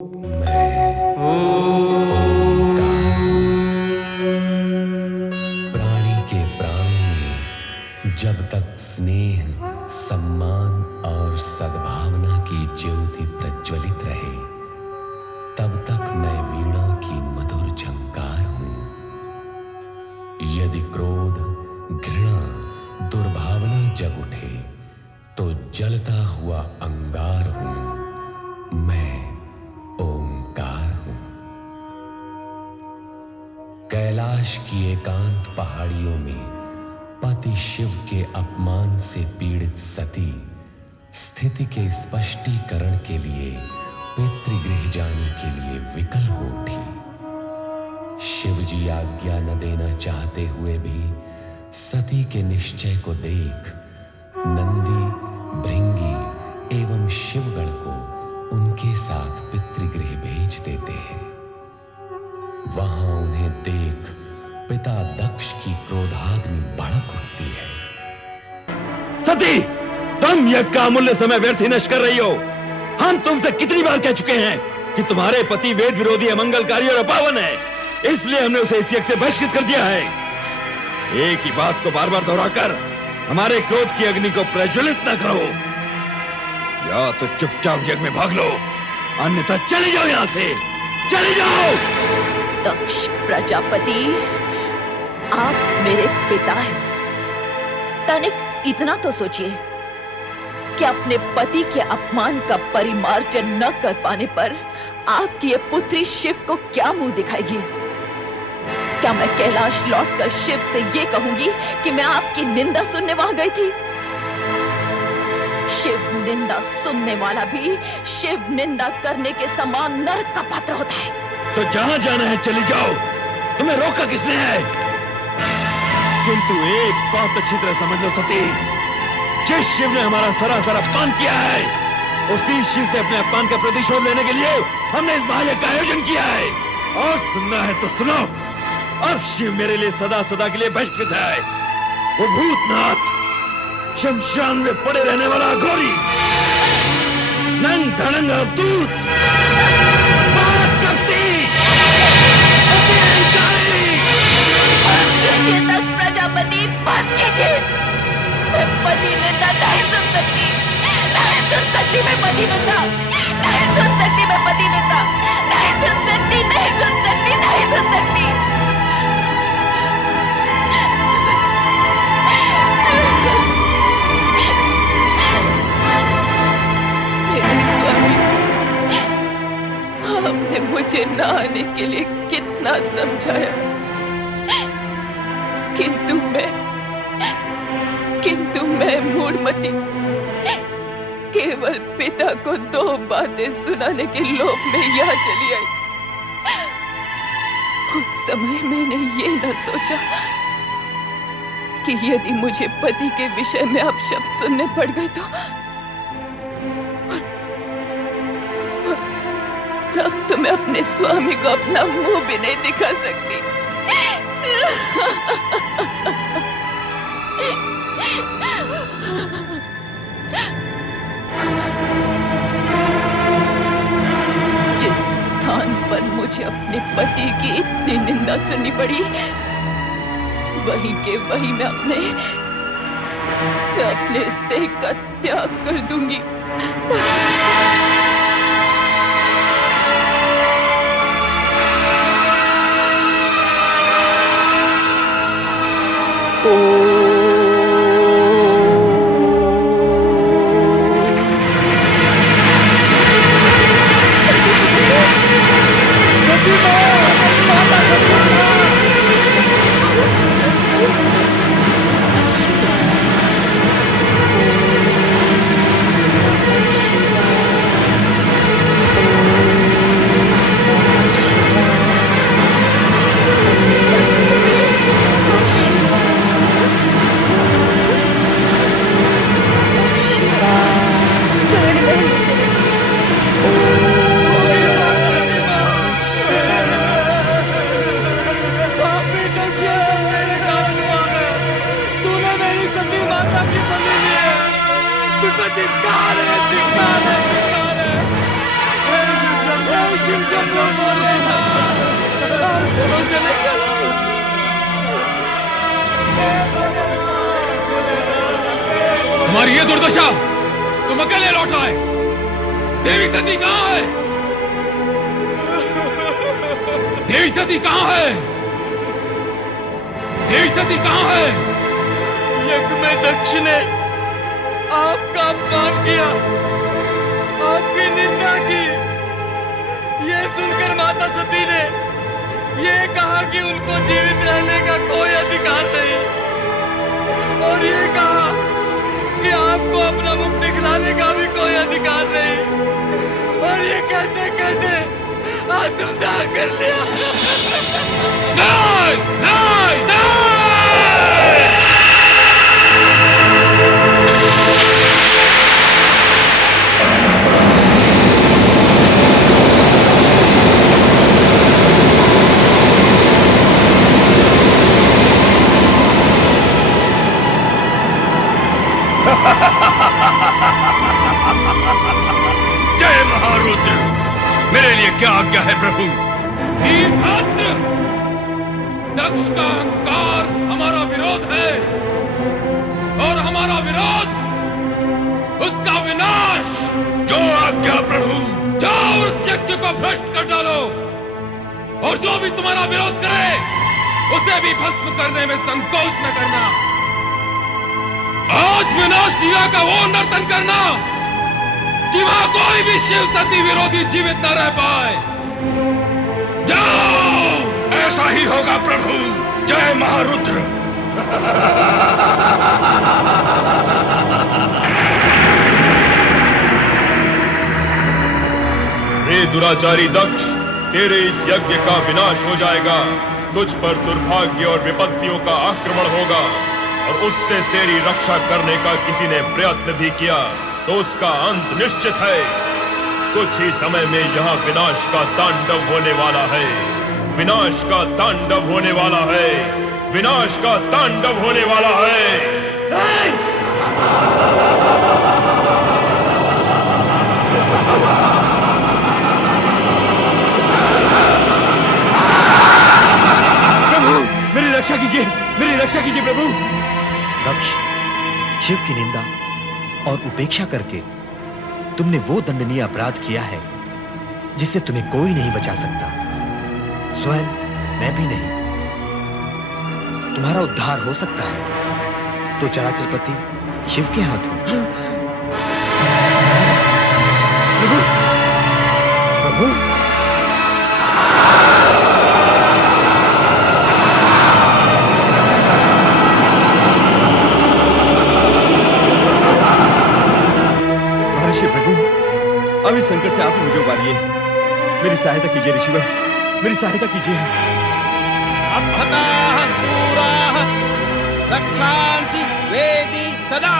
मैं प्राणी के प्राण में जब तक स्नेह, सम्मान और सद्भावना की ज्योति प्रज्वलित रहे, तब तक मैं वीणा की मधुर झंकार हूं। यदि क्रोध, घृणा, दुर्भावना जग उठे, तो जलता हुआ अंगार हूं। मैं ओंकार हूं। कैलाश की एकांत पहाड़ियों में पति शिव के अपमान से पीड़ित सती स्थिति के स्पष्टीकरण के लिए पितृगृह जाने के लिए विकल हो उठी। शिव जी आज्ञा न देना चाहते हुए भी सती के निश्चय को देख नंदी, भृंगी एवं शिवगण को उनके साथ पितृगृह भेज देते हैं। वहां उन्हें देख पिता दक्ष की क्रोधाग्नि भड़क उठती है। सती, तुम यज्ञ का अमूल्य समय व्यर्थ ही नष्ट कर रही हो। हम तुमसे कितनी बार कह चुके हैं कि तुम्हारे पति वेद विरोधी, अमंगलकारी और अपावन है, इसलिए हमने उसे इस यज्ञ से बहिष्कृत कर दिया है। एक ही बात को बार बार दोहराकर हमारे क्रोध की अग्नि को प्रज्वलित न करो। या तो चुपचाप यज्ञ में भाग लो, अन्यथा चले जाओ यहां से, चले जाओ। दक्ष प्रजापति, आप मेरे पिता हैं। तनिक इतना तो सोचिए कि अपने पति के अपमान का परिमार्जन न कर पाने पर आपकी ये पुत्री शिव को क्या मुंह दिखाएगी? क्या मैं कैलाश लौटकर शिव से ये कहूंगी कि मैं आपकी निंदा सुनने वहां गई थी? शिव निंदा सुनने वाला भी शिव निंदा करने के समान नरक का पात्र होता है। तो जहां जाना है चली जाओ, तुम्हें रोका किसने है? किंतु एक बात अच्छी तरह समझ लो सती, जिस शिव ने हमारा सरासर अपमान किया है, उसी शिव से अपने अपमान का प्रतिशोध लेने के लिए हमने इस महायज्ञ का आयोजन किया है। और सुनना है तो सुनो, अब शिव मेरे लिए सदा सदा के लिए बहिष्कृत है। वो भूतनाथ, शमशान में पड़े रहने वाला अघोरी, नंग धड़ंग अवधूत, दक्ष प्रजापति, बस कीजिए। मैं पति निंदा नहीं सुन सकती, नहीं सुन सकती। मैं पति निंदा नहीं सुन सकती, मैं पति निंदा नहीं सुन सकती, नहीं सुन सकती, नहीं सुन सकती। मेरे स्वामी, आपने मुझे न आने के लिए कितना समझाया, किंतु मैं मूढ़मती केवल पिता को दो बातें सुनाने के लोभ में यहाँ चली आई। उस समय मैंने ये न सोचा कि यदि मुझे पति के विषय में अपशब्द सुनने पड़ गए तो अब तो मैं अपने स्वामी को अपना मुंह भी नहीं दिखा सकती। जिस स्थान पर मुझे अपने पति की इतनी निंदा सुननी पड़ी, वहीं के वहीं मैं अपने इस देह का त्याग कर दूंगी। ये दुर्दशा तुम अकेले लौट आए। देवी सती कहाँ है? देवी सती कहाँ है? देवी सती कहाँ है? यज्ञ में दक्ष ने आपका अपमान किया, आपकी निंदा की। ये सुनकर माता सती ने ये कहा कि उनको जीवित रहने का कोई अधिकार नहीं, और ये कहा कि आपको अपना मुख दिखलाने का भी कोई अधिकार नहीं। और ये कहते कहते आत्मदाह कर लिया। नहीं, नहीं, नहीं! जय महारुद्र, मेरे लिए क्या आज्ञा है प्रभु? वीरभद्र, दक्ष का अहंकार हमारा विरोध है, और हमारा विरोध उसका विनाश। जो आज्ञा प्रभु। जाओ उस यज्ञ को भ्रष्ट कर डालो, और जो भी तुम्हारा विरोध करे उसे भी भस्म करने में संकोच न करना। आज विनाश लीला का वो नर्तन करना कि वहां कोई भी शिव सती विरोधी जीवित न रह पाए। जाओ! ऐसा ही होगा प्रभु। जय महारुद्र। हे दुराचारी दक्ष, तेरे इस यज्ञ का विनाश हो जाएगा। तुझ पर दुर्भाग्य और विपत्तियों का आक्रमण होगा, और उससे तेरी रक्षा करने का किसी ने प्रयत्न भी किया तो उसका अंत निश्चित है। कुछ ही समय में यहाँ विनाश का तांडव होने वाला है। विनाश का तांडव होने वाला है। विनाश का तांडव होने वाला है। मेरी रक्षा कीजिए, मेरी रक्षा कीजिए प्रभु। दक्ष, शिव की निंदा और उपेक्षा करके तुमने वो दंडनीय अपराध किया है जिससे तुम्हें कोई नहीं बचा सकता, स्वयं मैं भी नहीं। तुम्हारा उद्धार हो सकता है तो चराचरपति शिव के हाथ हो। प्रभु, प्रभु, प्रभु, अब इस संकट से आप मुझे उबारिए। मेरी सहायता कीजिए ऋषिवर, मेरी सहायता कीजिए। अपहताः शूराः रक्षांसि वेदी सदा।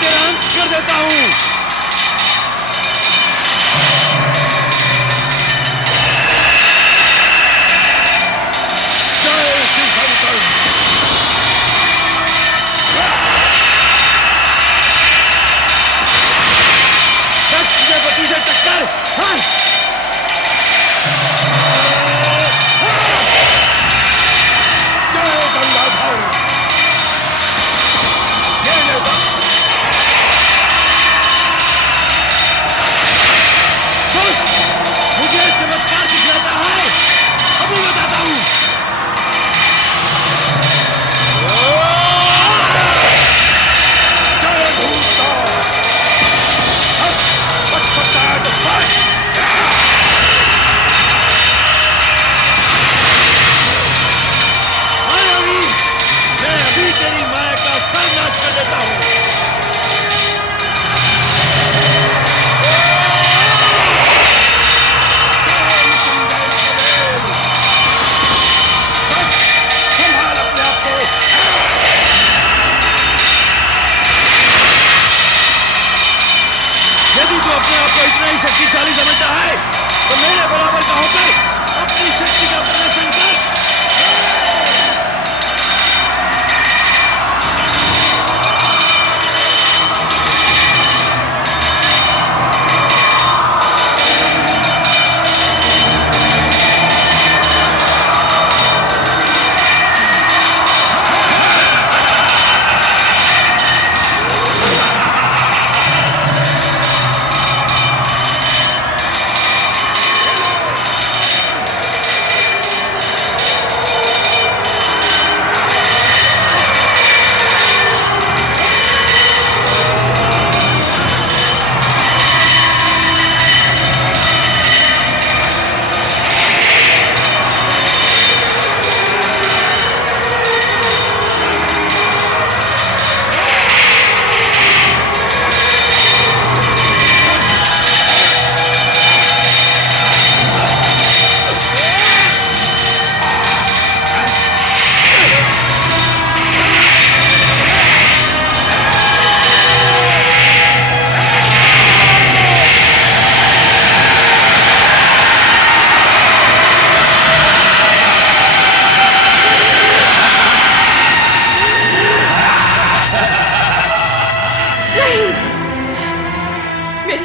तेरा अंत कर देता हूं। जय शिव शंकर। दक्ष प्रजापति से टक्कर। हाँ। जय गंगाधर। ये ले दक्ष। दुष्ट, मुझे चमत्कार दिखलाता है, अभी बताता हूं। जय भूतनाथ। अब बच सकता है तो बच। मायावी, मैं अभी तेरी माया का सर्वनाश कर देता हूं। संभाल अपने आप को। यदि तू अपने आप को इतना ही शक्तिशाली समझता है तो मेरे बराबर का होकर अपनी शक्ति का प्रदर्शन कर।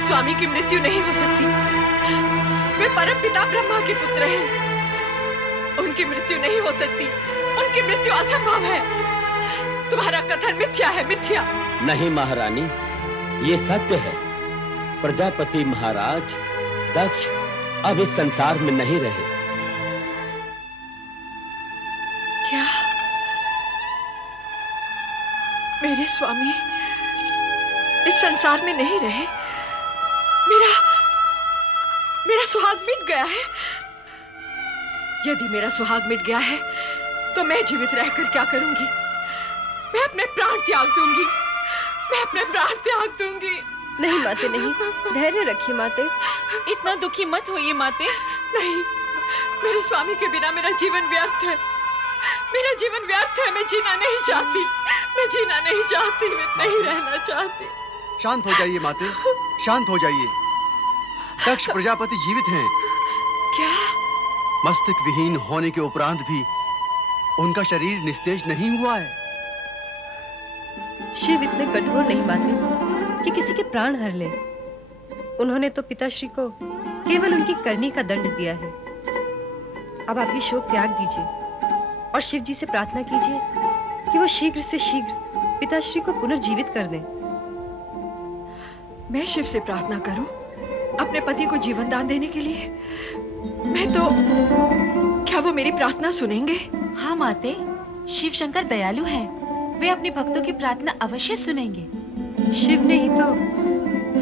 स्वामी की मृत्यु नहीं हो सकती। वे परमपिता ब्रह्मा के पुत्र हैं। उनकी मृत्यु नहीं हो सकती। उनकी मृत्यु असंभव है। तुम्हारा कथन मिथ्या है, मिथ्या। नहीं महारानी, ये सत्य है। प्रजापति महाराज दक्ष अब इस संसार में नहीं रहे। क्या मेरे स्वामी इस संसार में नहीं रहे? मेरा सुहाग मिट गया है। यदि मेरा सुहाग मिट गया है तो मैं जीवित रहकर क्या करूंगी? मैं अपने प्राण त्याग दूंगी। मैं अपने प्राण त्याग दूंगी। नहीं माते, नहीं, धैर्य रखिए माते। इतना दुखी मत होइए माते। नहीं, मेरे स्वामी के बिना मेरा जीवन व्यर्थ है। मेरा जीवन व्यर्थ है। मैं जीना नहीं चाहती। मैं जीना नहीं चाहती। मैं नहीं रहना चाहती। शांत हो जाइए माते, शांत हो जाइए। दक्ष प्रजापति जीवित हैं। क्या? मस्तक विहीन होने के उपरांत भी उनका शरीर निस्तेज नहीं हुआ है। शिव इतने कठोर नहीं माते कि किसी के प्राण हर ले। उन्होंने तो पिताश्री को केवल उनकी करनी का दंड दिया है। अब आप ये शोक त्याग दीजिए और शिव जी से प्रार्थना कीजिए कि वो शीघ्र से शीघ्र पिताश्री को पुनर्जीवित कर दें। मैं शिव से प्रार्थना करूं अपने पति को जीवन दान देने के लिए? मैं तो, क्या वो मेरी प्रार्थना सुनेंगे? हाँ माते, शिव शंकर दयालु हैं। वे अपने भक्तों की प्रार्थना अवश्य सुनेंगे। शिव ने ही तो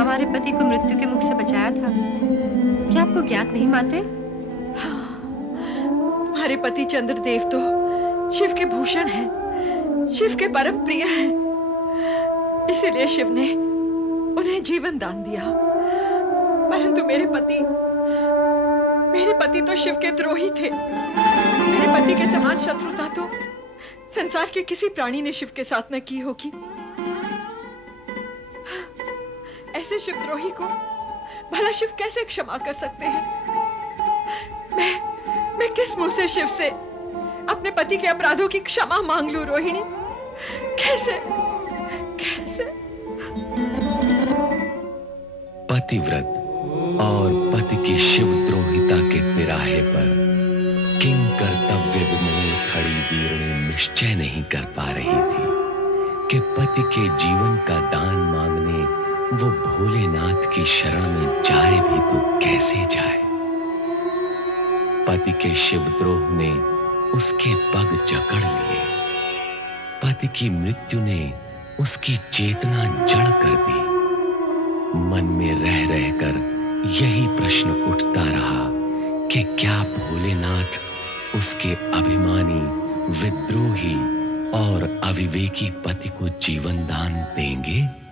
हमारे पति को मृत्यु के मुख से बचाया था। क्या आपको ज्ञात नहीं माते? हाँ, तुम्हारे पति चंद्रदेव तो शिव के भूषण हैं, शिव के परम प्रिय हैं। इसीलिए शिव ने उन्हें जीवन दान दिया। परंतु मेरे पति तो शिव के द्रोही थे। मेरे पति के समान शत्रुता तो संसार के किसी प्राणी ने शिव के साथ न की होगी। ऐसे शिवद्रोही को भला शिव कैसे क्षमा कर सकते हैं? मैं किस मुंह से शिव से अपने पति के अपराधों की क्षमा मांग लूं रोहिणी? कैसे कैसे? पतिव्रत और पति की शिवद्रोहिता के तिराहे पर किंग कर्तव्य विमूढ़ खड़ी वीरणी निश्चय नहीं कर पा रही थी कि पति के जीवन का दान मांगने वो भोलेनाथ की शरण में जाए भी तो कैसे जाए। पति के शिवद्रोह ने उसके पग जकड़ लिए। पति की मृत्यु ने उसकी चेतना जड़ कर दी। मन में रह रहकर यही प्रश्न उठता रहा कि क्या भोलेनाथ उसके अभिमानी, विद्रोही और अविवेकी पति को जीवन दान देंगे?